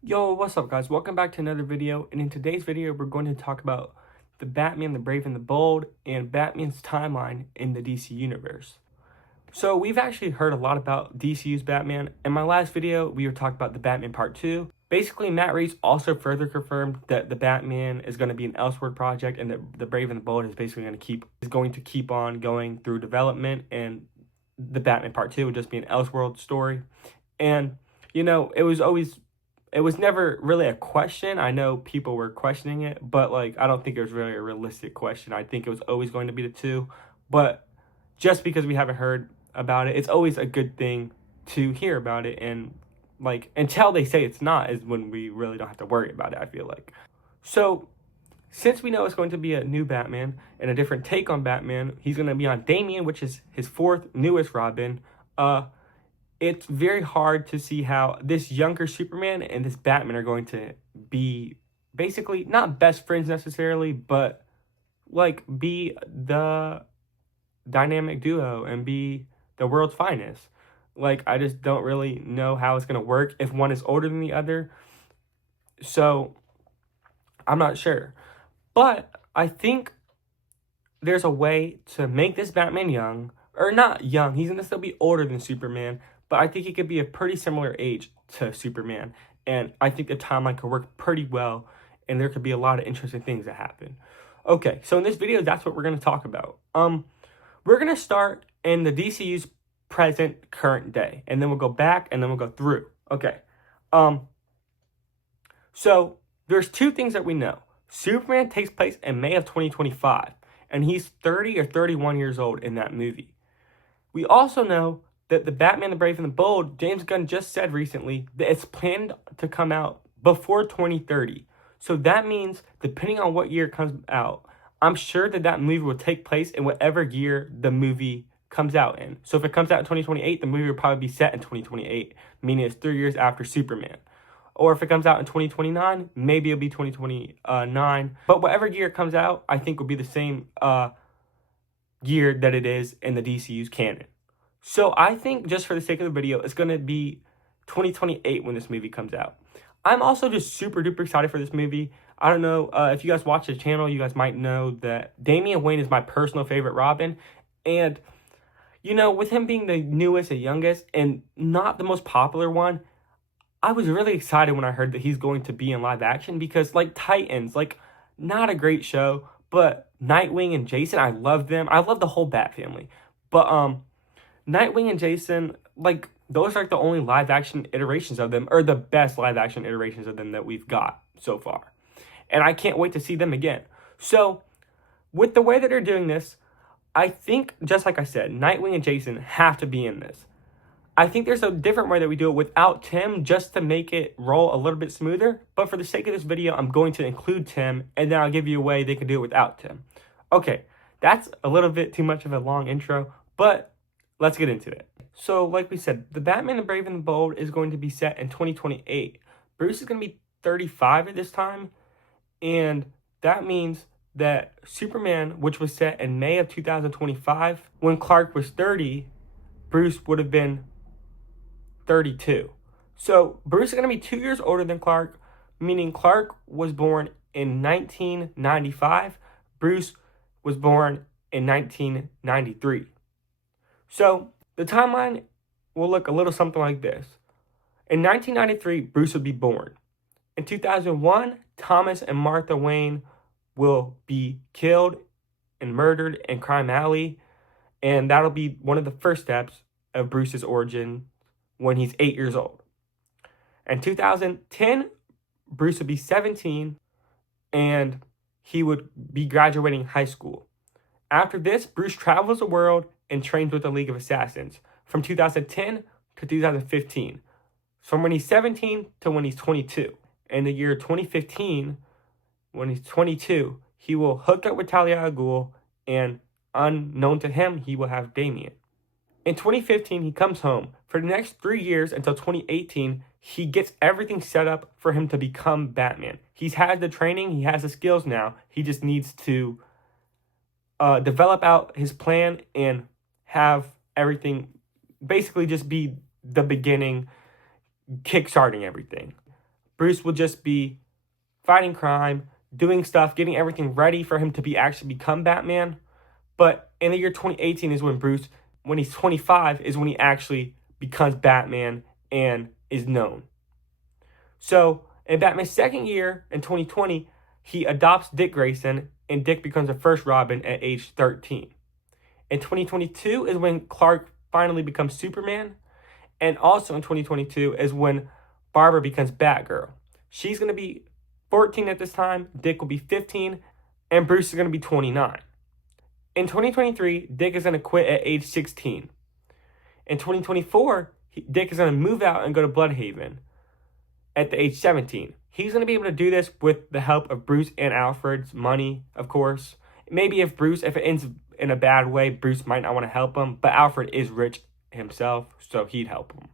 Yo, what's up guys? Welcome back to another video, and in today's video we're going to talk about the Batman, the Brave and the Bold, and Batman's timeline in the DC universe. So we've actually heard a lot about DCU's Batman. In my last video, we were talking about the Batman Part 2. Basically, Matt Reeves also further confirmed that the Batman is going to be an Elseworld project, and that the Brave and the Bold is basically going to keep on going through development, and the Batman Part 2 would just be an Elseworld story. And it was never really a question. I know people were questioning it, but I don't think it was really a realistic question. I think it was always going to be the two, but just because we haven't heard about it, it's always a good thing to hear about it, and until they say it's not is when we really don't have to worry about it, I feel like. So since we know it's going to be a new Batman and a different take on Batman, he's going to be on Damian, which is his fourth newest Robin. It's very hard to see how this younger Superman and this Batman are going to be basically not best friends necessarily, but be the dynamic duo and be the world's finest. I just don't really know how it's going to work if one is older than the other. So I'm not sure. But I think there's a way to make this Batman young, or not young, he's going to still be older than Superman, but I think he could be a pretty similar age to Superman. And I think the timeline could work pretty well, and there could be a lot of interesting things that happen. Okay, so in this video, that's what we're going to talk about. We're going to start in the DCU's present current day, and then we'll go back, and then we'll go through. Okay. So there's two things that we know. Superman takes place in May of 2025, and he's 30 or 31 years old in that movie. We also know that the Batman, the Brave, and the Bold, James Gunn just said recently that it's planned to come out before 2030. So that means, depending on what year it comes out, I'm sure that movie will take place in whatever year the movie comes out in. So if it comes out in 2028, the movie will probably be set in 2028, meaning it's 3 years after Superman. Or if it comes out in 2029, maybe it'll be 2029. But whatever year it comes out, I think will be the same year that it is in the DCU's canon. So I think, just for the sake of the video, it's going to be 2028 when this movie comes out. I'm also just super duper excited for this movie. I don't know, if you guys watch the channel, you guys might know that Damian Wayne is my personal favorite Robin. And, with him being the newest and youngest and not the most popular one, I was really excited when I heard that he's going to be in live action, because Titans, not a great show, but Nightwing and Jason, I love them. I love the whole Bat family. But Nightwing and Jason, those are the only live action iterations of them, or the best live action iterations of them that we've got so far. And I can't wait to see them again. So with the way that they're doing this, I think, just like I said, Nightwing and Jason have to be in this. I think there's a different way that we do it without Tim, just to make it roll a little bit smoother. But for the sake of this video, I'm going to include Tim, and then I'll give you a way they can do it without Tim. Okay, that's a little bit too much of a long intro, but let's get into it. So like we said, the Batman, the Brave, and the Bold is going to be set in 2028. Bruce is going to be 35 at this time, and that means that Superman, which was set in May of 2025, when Clark was 30, Bruce would have been 32. So Bruce is going to be 2 years older than Clark, meaning Clark was born in 1995. Bruce was born in 1993. So the timeline will look a little something like this. In 1993, Bruce will be born. In 2001, Thomas and Martha Wayne will be killed and murdered in Crime Alley, and that'll be one of the first steps of Bruce's origin when he's 8 years old. In 2010, Bruce would be 17, and he would be graduating high school. After this, Bruce travels the world and trains with the League of Assassins from 2010 to 2015. From when he's 17 to when he's 22. In the year 2015, when he's 22, he will hook up with Talia al Ghul, and unknown to him, he will have Damian. In 2015, he comes home. For the next 3 years until 2018, he gets everything set up for him to become Batman. He's had the training, he has the skills now. He just needs to develop out his plan and have everything basically just be the beginning, kickstarting everything. Bruce will just be fighting crime, doing stuff, getting everything ready for him to actually become Batman. But in the year 2018 is when Bruce, when he's 25, is when he actually becomes Batman and is known. So in Batman's second year in 2020, he adopts Dick Grayson, and Dick becomes the first Robin at age 13. In 2022 is when Clark finally becomes Superman. And also in 2022 is when Barbara becomes Batgirl. She's going to be 14 at this time, Dick will be 15, and Bruce is going to be 29. In 2023, Dick is going to quit at age 16. In 2024, Dick is going to move out and go to Bloodhaven at the age 17. He's going to be able to do this with the help of Bruce and Alfred's money, of course. Maybe if it ends in a bad way, Bruce might not want to help him, but Alfred is rich himself, so he'd help him.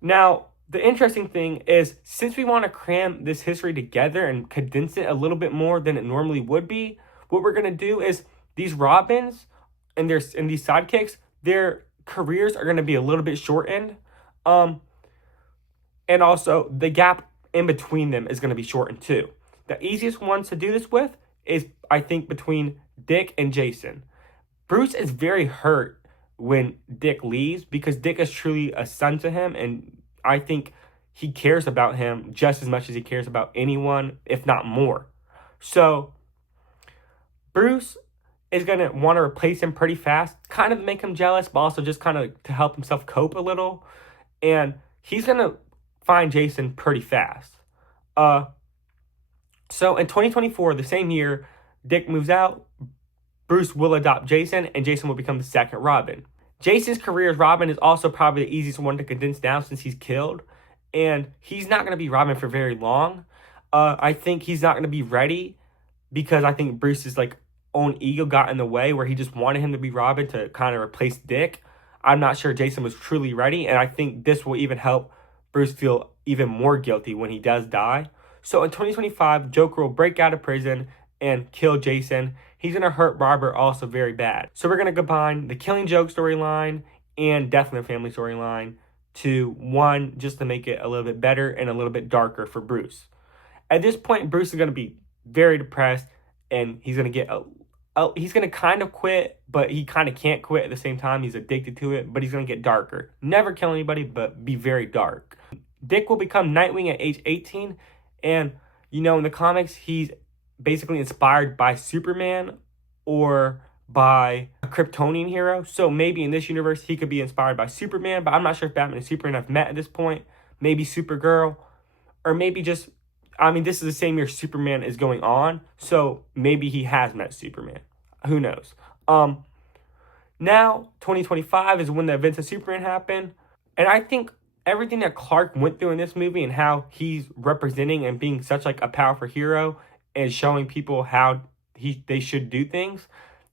Now, the interesting thing is, since we want to cram this history together and condense it a little bit more than it normally would be, what we're going to do is these Robins and these sidekicks, their careers are going to be a little bit shortened. And also, the gap in between them is going to be shortened too. The easiest ones to do this with is, I think, between Dick and Jason. Bruce is very hurt when Dick leaves because Dick is truly a son to him, and I think he cares about him just as much as he cares about anyone, if not more. So Bruce is going to want to replace him pretty fast, kind of make him jealous, but also just kind of to help himself cope a little. And he's going to find Jason pretty fast. So in 2024, the same year, Dick moves out, Bruce will adopt Jason, and Jason will become the second Robin. Jason's career as Robin is also probably the easiest one to condense down since he's killed, and he's not going to be Robin for very long. I think he's not going to be ready because I think Bruce's own ego got in the way where he just wanted him to be Robin to kind of replace Dick. I'm not sure Jason was truly ready, and I think this will even help Bruce feel even more guilty when he does die. So in 2025, Joker will break out of prison and kill Jason. He's going to hurt Barbara also very bad. So we're going to combine the Killing Joke storyline and Death in the Family storyline to one, just to make it a little bit better and a little bit darker for Bruce. At this point, Bruce is going to be very depressed, and he's going to he's going to kind of quit, but he kind of can't quit at the same time. He's addicted to it, but he's going to get darker. Never kill anybody, but be very dark. Dick will become Nightwing at age 18, and, in the comics, he's basically inspired by Superman or by a Kryptonian hero. So maybe in this universe, he could be inspired by Superman, but I'm not sure if Batman and Superman have met at this point. Maybe Supergirl, or maybe just, this is the same year Superman is going on, so maybe he has met Superman. Who knows? Now, 2025 is when the events of Superman happen, and I think everything that Clark went through in this movie and how he's representing and being such a powerful hero and showing people how they should do things,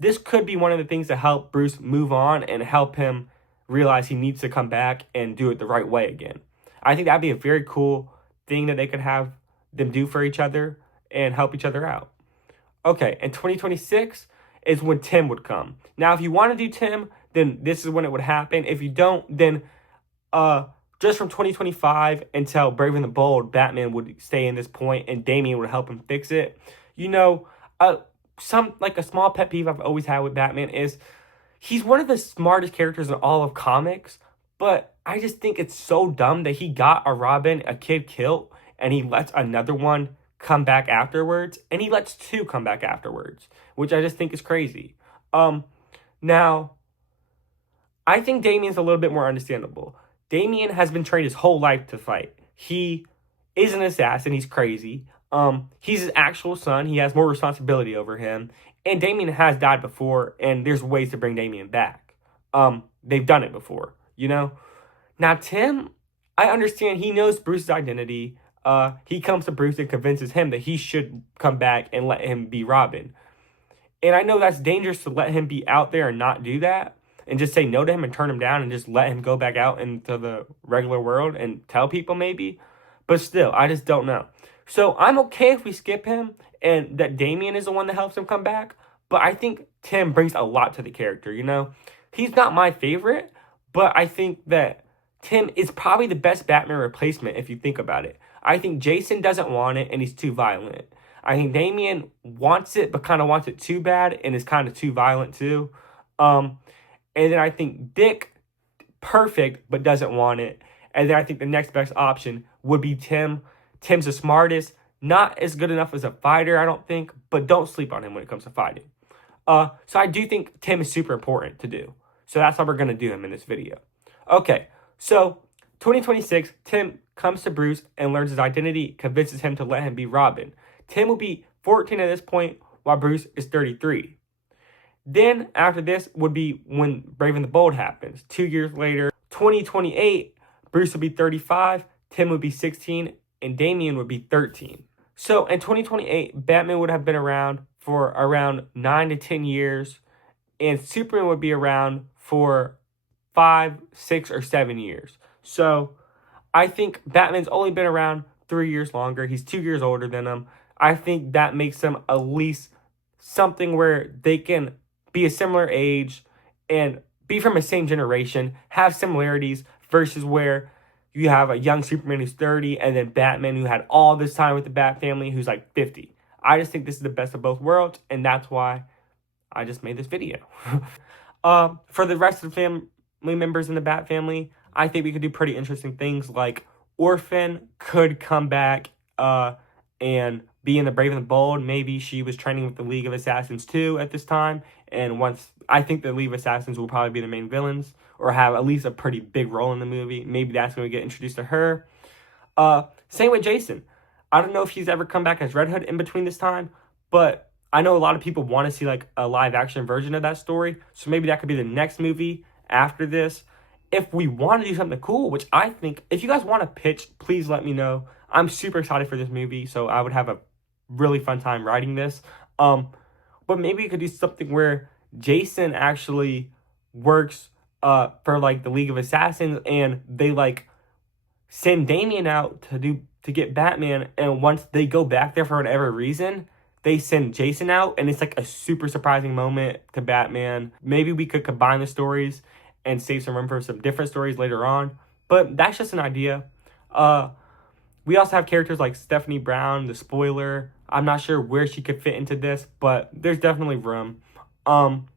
this could be one of the things to help Bruce move on and help him realize he needs to come back and do it the right way again. I think that'd be a very cool thing that they could have them do for each other and help each other out. Okay, and 2026 is when Tim would come. Now, if you want to do Tim, then this is when it would happen. If you don't, then just from 2025 until Brave and the Bold, Batman would stay in this point and Damian would help him fix it. A small pet peeve I've always had with Batman is he's one of the smartest characters in all of comics, but I just think it's so dumb that he got a kid killed, and he lets another one come back afterwards, and he lets two come back afterwards, which I just think is crazy. Now, I think Damian's a little bit more understandable. Damian has been trained his whole life to fight. He is an assassin. He's crazy. He's his actual son. He has more responsibility over him. And Damian has died before, and there's ways to bring Damian back. They've done it before, Now, Tim, I understand he knows Bruce's identity. He comes to Bruce and convinces him that he should come back and let him be Robin. And I know that's dangerous to let him be out there and not do that, and just say no to him and turn him down and just let him go back out into the regular world and tell people maybe. But still, I just don't know. So I'm okay if we skip him and that Damian is the one that helps him come back. But I think Tim brings a lot to the character, He's not my favorite, but I think that Tim is probably the best Batman replacement if you think about it. I think Jason doesn't want it and he's too violent. I think Damian wants it but kind of wants it too bad and is kind of too violent too. And then I think Dick, perfect but doesn't want it. And then I think the next best option would be Tim. Tim's the smartest, not as good enough as a fighter, I don't think, but don't sleep on him when it comes to fighting. So I do think Tim is super important to do. So that's how we're going to do him in this video. Okay, so 2026, Tim comes to Bruce and learns his identity, convinces him to let him be Robin. Tim will be 14 at this point, while Bruce is 33. Then, after this, would be when Brave and the Bold happens. 2 years later, 2028, Bruce will be 35, Tim would be 16, and Damian would be 13. So, in 2028, Batman would have been around for around 9 to 10 years, and Superman would be around for 5, 6, or 7 years. So, I think Batman's only been around 3 years longer. He's 2 years older than him. I think that makes them at least something where they can be a similar age and be from the same generation, have similarities, versus where you have a young Superman who's 30 and then Batman who had all this time with the Bat family who's like 50. I just think this is the best of both worlds, and that's why I just made this video. For the rest of the family members in the Bat family, I think we could do pretty interesting things, like Orphan could come back and be in the Brave and the Bold. Maybe she was training with the League of Assassins too at this time. And once, I think the League of Assassins will probably be the main villains or have at least a pretty big role in the movie. Maybe that's when we get introduced to her. Same with Jason. I don't know if he's ever come back as Red Hood in between this time, but I know a lot of people want to see like a live action version of that story. So maybe that could be the next movie after this. If we want to do something cool, which I think, if you guys want to pitch, please let me know. I'm super excited for this movie, so I would have a really fun time writing this. But maybe we could do something where Jason actually works for like the League of Assassins, and they like send Damian out to get Batman, and once they go back there for whatever reason, they send Jason out, and it's like a super surprising moment to Batman. Maybe we could combine the stories and save some room for some different stories later on. But that's just an idea. We also have characters like Stephanie Brown, the Spoiler. I'm not sure where she could fit into this, but there's definitely room. And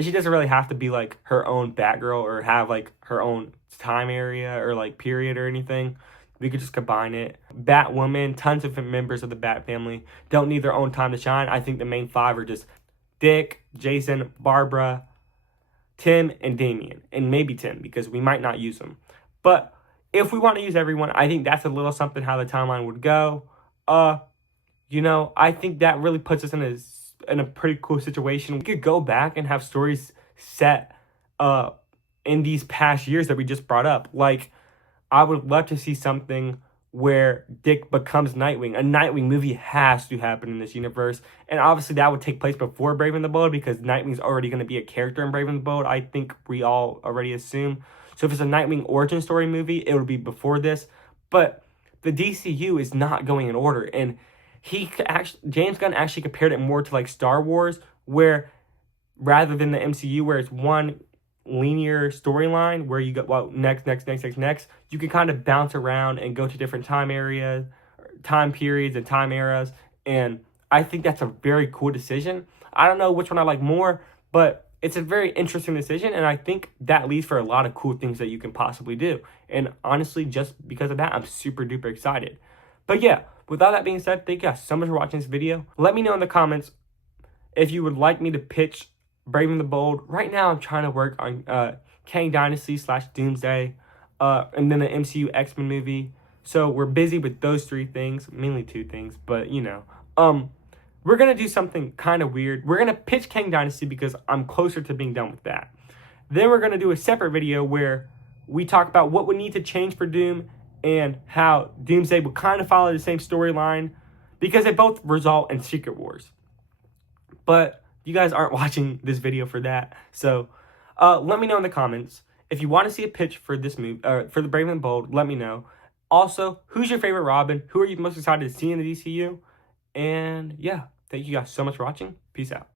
she doesn't really have to be like her own Batgirl or have like her own time area or like period or anything. We could just combine it. Batwoman, tons of members of the Bat family don't need their own time to shine. I think the main five are just Dick, Jason, Barbara, Tim, and Damian. And maybe Tim, because we might not use him. But if we want to use everyone, I think that's a little something how the timeline would go. You know, I think that really puts us in a pretty cool situation. We could go back and have stories set in these past years that we just brought up. Like, I would love to see something where Dick becomes Nightwing. A Nightwing movie has to happen in this universe. And obviously that would take place before Brave and the Bold, because Nightwing's already going to be a character in Brave and the Bold. I think we all already assume. So if it's a Nightwing origin story movie, it would be before this. But the DCU is not going in order. And James Gunn actually compared it more to like Star Wars, where rather than the MCU, where it's one linear storyline where you go, well, next, you can kind of bounce around and go to different time areas, time periods, and time eras. And I think that's a very cool decision. I don't know which one I like more, but it's a very interesting decision, and I think that leads for a lot of cool things that you can possibly do. And honestly, just because of that, I'm super duper excited. But yeah, with all that being said, thank you guys so much for watching this video. Let me know in the comments if you would like me to pitch Brave and the Bold. Right now, I'm trying to work on Kang Dynasty / Doomsday, and then the MCU X-Men movie. So we're busy with those 3 things, mainly 2 things, but you know. We're going to do something kind of weird. We're going to pitch Kang Dynasty because I'm closer to being done with that. Then we're going to do a separate video where we talk about what would need to change for Doom and how Doomsday would kind of follow the same storyline, because they both result in Secret Wars. But you guys aren't watching this video for that. So let me know in the comments. If you want to see a pitch for this movie, for the Brave and the Bold, let me know. Also, who's your favorite Robin? Who are you most excited to see in the DCU? And yeah, thank you guys so much for watching. Peace out.